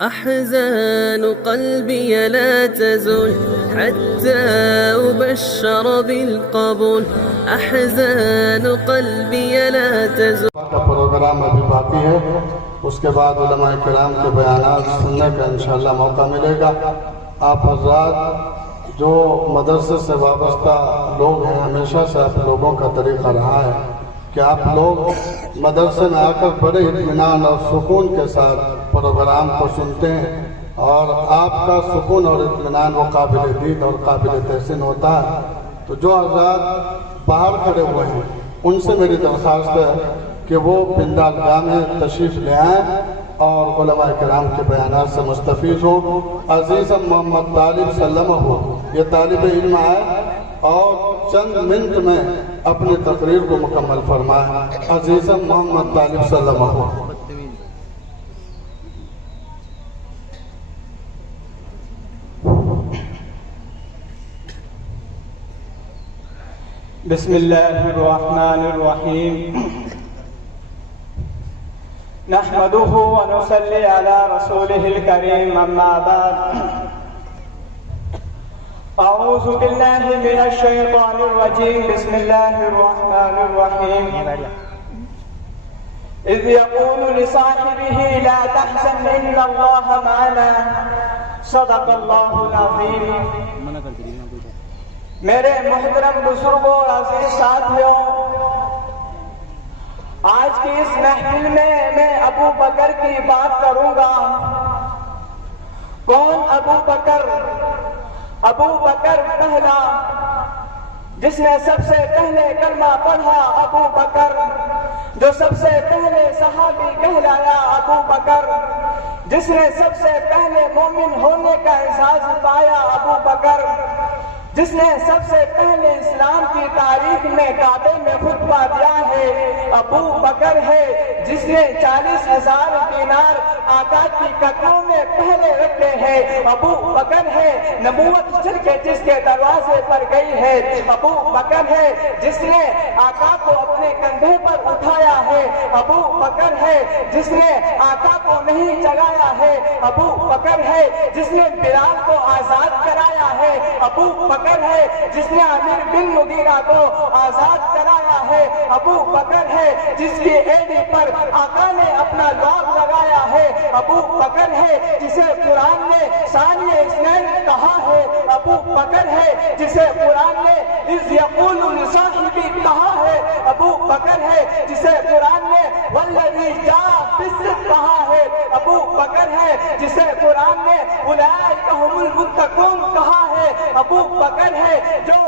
أحزان قلبي لا تزول حتى أبشر بالقبول أحزان قلبي لا تزول. کا پروگرام ابھی باقی ہے، اس کے بعد علماء کرام کے بیانات سننے کا انشاءاللہ موقع ملے گا. آپ حضرات جو مدرسے سے وابستہ لوگ ہیں، ہمیشہ سے آپ لوگوں کا طریقہ رہا ہے کہ آپ لوگ مدرسے میں آ کر بڑے اطمینان اور سکون کے ساتھ پروگرام کو سنتے ہیں، اور آپ کا سکون اور اطمینان وہ قابل دید اور قابل تحسین ہوتا ہے. تو جو حضرات باہر کھڑے ہوئے ہیں ان سے میری درخواست ہے کہ وہ پنڈال گاہ میں تشریف لے آئیں اور علماء کرام کے بیانات سے مستفید ہوں. عزیزم محمد طالب سلمہ ہو، یہ طالب علم آئے اور چند منٹ میں اپنی تقریر کو مکمل فرمائیں. عزیزم محمد طالب سلمہ ہو. بسم اللہ الرحمن الرحیم نحمده ونصلي على رسوله الكريم اما بعد اعوذ باللہ من الشیطان الرجیم بسم اللہ الرحمن الرحیم اذ يقول لصاحبه لا تحزن ان اللہ معنا صدق اللہ العظیم. میرے محترم بزرگوں اور عزیز ساتھیوں، آج کی اس محفل میں ابو بکر کی بات کروں گا. کون ابو بکر؟ ابو بکر پہلا جس نے سب سے پہلے کلمہ پڑھا، ابو بکر جو سب سے پہلے صحابی کہلایا، ابو بکر جس نے سب سے پہلے مومن ہونے کا احساس پایا، ابو بکر جس نے سب سے پہلے اسلام کی تاریخ میں کعبے میں خطبہ دیا ہے، ابو بکر ہے جس نے 40,000 دینار آقا کی قدموں میں پہلے رکھے ہیں، ابو بکر ہے نبوت چل کے جس کے دروازے پر گئی ہے، ابو بکر ہے جس نے آقا کو اپنے کندھے پر اٹھایا ہے، ابو بکر ہے جس نے آقا کو نہیں جگایا ہے، ابو بکر ہے جس نے بلال کو آزاد کرایا ہے، ابو بکر ہے جس نے عامر بن مغیرہ کو آزاد کرایا ہے، ابو بکر ہے جس کی ایڑی پر آقا نے اپنا لوگ لگایا ہے، ابو بکر ہے جسے قرآن نے ثانی اثنین کہا ہے، ابو بکر ہے جسے قرآن نے اذ یقول لصاحبہ کہا ہے، ابو بکر ہے جسے قرآن نے والذی جاء بالصدق کہا ہے، ابو بکر ہے جسے قرآن نے اولئک هم المتقون کہا ہے، ابو بکر ہے جو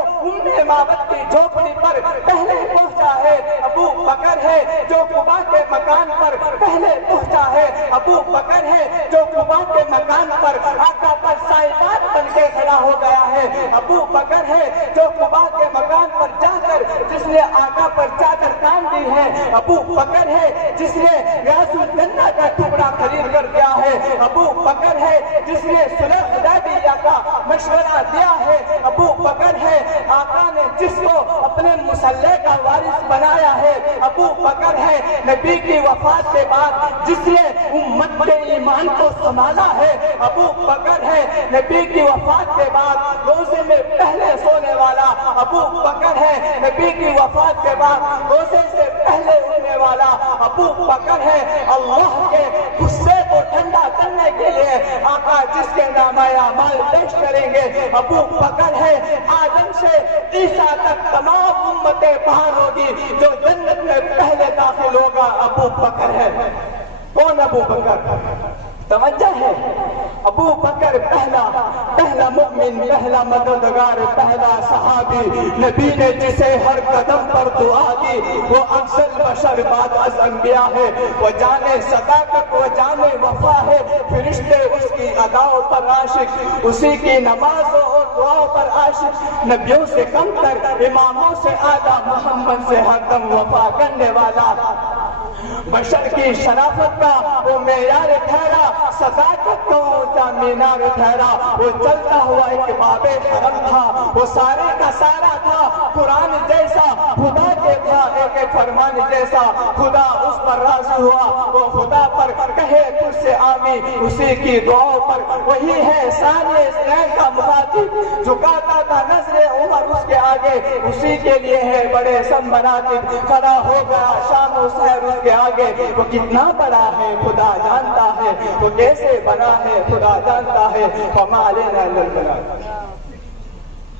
امامت کی جھوپڑی پر پہلے پہنچا ہے، ابو بکر ہے جو قبا کے مکان پر پہلے پہنچا ہے، ابو بکر ہے جو قبا کے مکان پر آقا پر سائبان بن کے کھڑا ہو گیا ہے، ابو بکر ہے جو قبا کے مکان پر جا کر جس نے آقا پر چادر تان دی ہے، ابو بکر ہے جس نے غیاث الجنہ کا ٹکڑا خرید کر دیا ہے، ابو بکر ہے جس نے صلح حدیبیہ کا مشورہ دیا ہے، ابو بکر ہے آقا نے جس کو اپنے مسلح کا وارث بنایا ہے، ابو بکر ہے نبی کی وفات کے بعد جس نے امت کے ایمان کو سنبھالا ہے، ابو بکر ہے نبی کی وفات کے بعد روزے میں پہلے سونے والا، ابو بکر ہے نبی کی وفات کے بعد روزے سے پہلے اٹھنے والا، ابو بکر ہے اللہ کے غصے کو ٹھنڈا کرنے کے لیے آقا جس کے نامہ اعمال پیش کریں گے، ابو بکر ہے آدم سے عیسیٰ تک تمام امتیں باہر ہوگی، جو جنت میں پہلے داخل ہوگا ابو بکر ہے. کون ابو بکر؟ توجہ ہے، ابو بکر پہلا مؤمن، پہلا مددگار، پہلا صحابی، نبی نے جسے ہر قدم پر دعا دی، وہ افضل بشر بعد از انبیاء ہے، وہ جانے صداقت، وہ جانے وفا ہے، فرشتے اس کی اداؤں پر عاشق، اسی کی نمازوں اور دعاؤں پر عاشق، نبیوں سے کم تر، اماموں سے اعلیٰ، محمد سے ہر دم وفا کرنے والا، بشر کی شرافت کا وہ معیار ٹھہرا، صداقت کا اونچا مینار ٹھہرا، وہ چلتا ہوا ایک باب حرم تھا، وہ سارے کا سارا تھا، قرآن جیسا خدا کے تھا ایک ایک فرمان جیسا خدا اس پر راضی ہوا وہ خدا پر کہے تجھ سے آمین اسی کی دعاؤں پر وہی ہے ثانی اسرائیل کا مخاطب جھکاتا تھا نظر عمر اس کے آگے اسی کے لیے ہے بڑے سن مناطب کھڑا ہو گیا شام و سحر اس کے آگے وہ کتنا بڑا ہے خدا جانتا ہے وہ کیسے بنا ہے خدا جانتا ہے فما علینا الا البلاغ